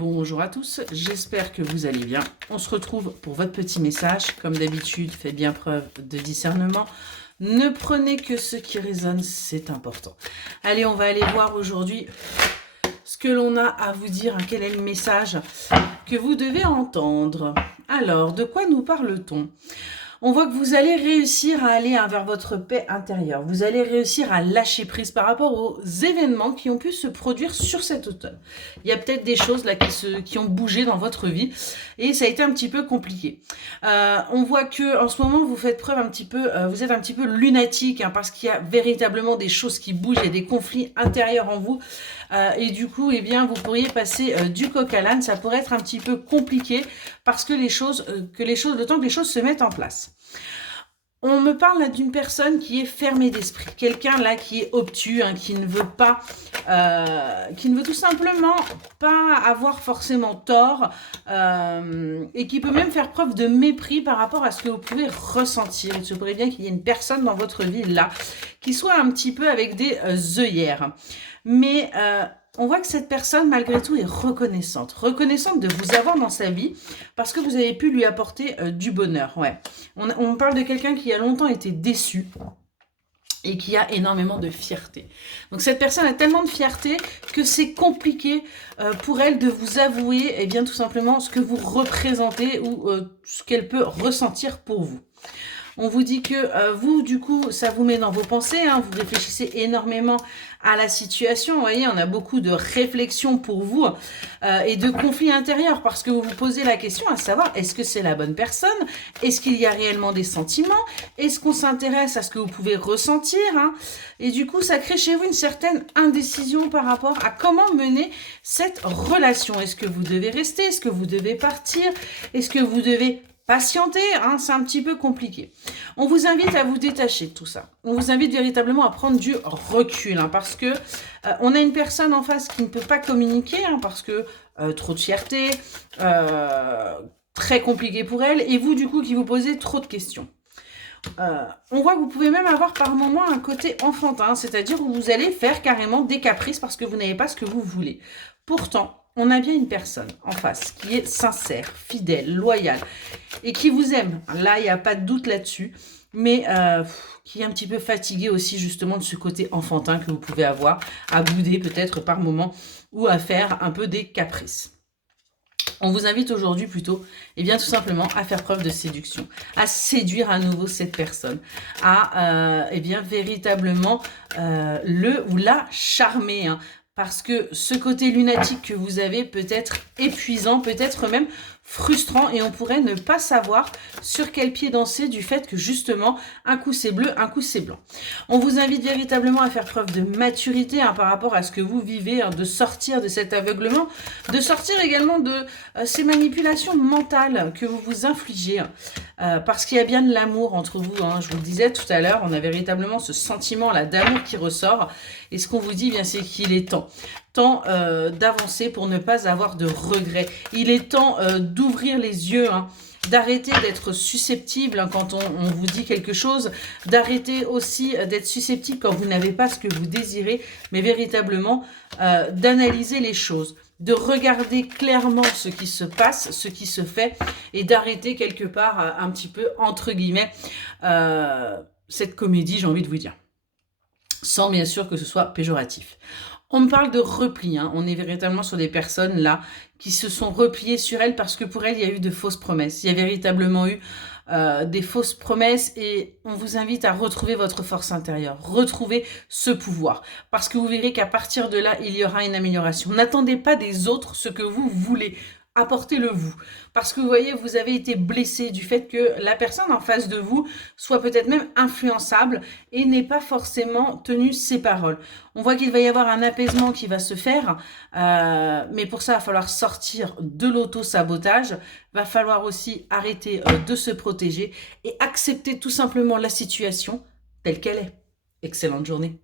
Bonjour à tous, j'espère que vous allez bien. On se retrouve pour votre petit message. Comme d'habitude, faites bien preuve de discernement. Ne prenez que ce qui résonne, c'est important. Allez, on va aller voir aujourd'hui ce que l'on a à vous dire. Quel est le message que vous devez entendre? Alors, de quoi nous parle-t-on? On voit que vous allez réussir à aller vers votre paix intérieure. Vous allez réussir à lâcher prise par rapport aux événements qui ont pu se produire sur cet automne. Il y a peut-être des choses là qui ont bougé dans votre vie et ça a été un petit peu compliqué. On voit que en ce moment vous faites preuve vous êtes un petit peu lunatique parce qu'il y a véritablement des choses qui bougent, il y a des conflits intérieurs en vous. Et du coup, eh bien, vous pourriez passer du coq à l'âne. Ça pourrait être un petit peu compliqué parce que le temps que les choses se mettent en place. On me parle là d'une personne qui est fermée d'esprit, quelqu'un là qui est obtus, qui ne veut pas, qui ne veut tout simplement pas avoir forcément tort et qui peut même faire preuve de mépris par rapport à ce que vous pouvez ressentir. Il se pourrait bien qu'il y ait une personne dans votre vie là qui soit un petit peu avec des œillères. Mais on voit que cette personne, malgré tout, est reconnaissante de vous avoir dans sa vie parce que vous avez pu lui apporter du bonheur. Ouais. On parle de quelqu'un qui a longtemps été déçu et qui a énormément de fierté. Donc cette personne a tellement de fierté que c'est compliqué pour elle de vous avouer, eh bien, tout simplement ce que vous représentez ou ce qu'elle peut ressentir pour vous. On vous dit que vous, du coup, ça vous met dans vos pensées, vous réfléchissez énormément à la situation. Vous voyez, on a beaucoup de réflexions pour vous et de conflits intérieurs parce que vous vous posez la question à savoir, est-ce que c'est la bonne personne? Est-ce qu'il y a réellement des sentiments? Est-ce qu'on s'intéresse à ce que vous pouvez ressentir? Et du coup, ça crée chez vous une certaine indécision par rapport à comment mener cette relation. Est-ce que vous devez rester? Est-ce que vous devez partir? Est-ce que vous devez patienter, c'est un petit peu compliqué. On vous invite à vous détacher de tout ça. On vous invite véritablement à prendre du recul parce que on a une personne en face qui ne peut pas communiquer parce que trop de fierté, très compliqué pour elle, et vous du coup qui vous posez trop de questions. On voit que vous pouvez même avoir par moment un côté enfantin, c'est-à-dire où vous allez faire carrément des caprices parce que vous n'avez pas ce que vous voulez. Pourtant, on a bien une personne en face qui est sincère, fidèle, loyale et qui vous aime. Là, il n'y a pas de doute là-dessus, mais qui est un petit peu fatigué aussi justement de ce côté enfantin que vous pouvez avoir, à bouder peut-être par moment ou à faire un peu des caprices. On vous invite aujourd'hui plutôt, eh bien, tout simplement à faire preuve de séduction, à séduire à nouveau cette personne, à eh bien, véritablement le ou la charmer. Parce que ce côté lunatique que vous avez peut être épuisant, peut-être même frustrant, et on pourrait ne pas savoir sur quel pied danser du fait que justement, un coup c'est bleu, un coup c'est blanc. On vous invite véritablement à faire preuve de maturité par rapport à ce que vous vivez, de sortir de cet aveuglement, de sortir également de ces manipulations mentales que vous vous infligez, parce qu'il y a bien de l'amour entre vous. Je vous le disais tout à l'heure, on a véritablement ce sentiment-là d'amour qui ressort, et ce qu'on vous dit, bien, c'est qu'il est temps d'avancer pour ne pas avoir de regrets. Il est temps d'ouvrir les yeux, d'arrêter d'être susceptible quand on vous dit quelque chose, d'arrêter aussi d'être susceptible quand vous n'avez pas ce que vous désirez, mais véritablement d'analyser les choses, de regarder clairement ce qui se passe, ce qui se fait, et d'arrêter quelque part un petit peu, entre guillemets, cette comédie, j'ai envie de vous dire. Sans bien sûr que ce soit péjoratif. On me parle de repli, on est véritablement sur des personnes là qui se sont repliées sur elles parce que pour elles il y a eu de fausses promesses. Il y a véritablement eu des fausses promesses et on vous invite à retrouver votre force intérieure, retrouver ce pouvoir. Parce que vous verrez qu'à partir de là, il y aura une amélioration. N'attendez pas des autres ce que vous voulez. Apportez-le vous. Parce que vous voyez, vous avez été blessé du fait que la personne en face de vous soit peut-être même influençable et n'ait pas forcément tenu ses paroles. On voit qu'il va y avoir un apaisement qui va se faire, mais pour ça, il va falloir sortir de l'auto-sabotage, va falloir aussi arrêter de se protéger et accepter tout simplement la situation telle qu'elle est. Excellente journée.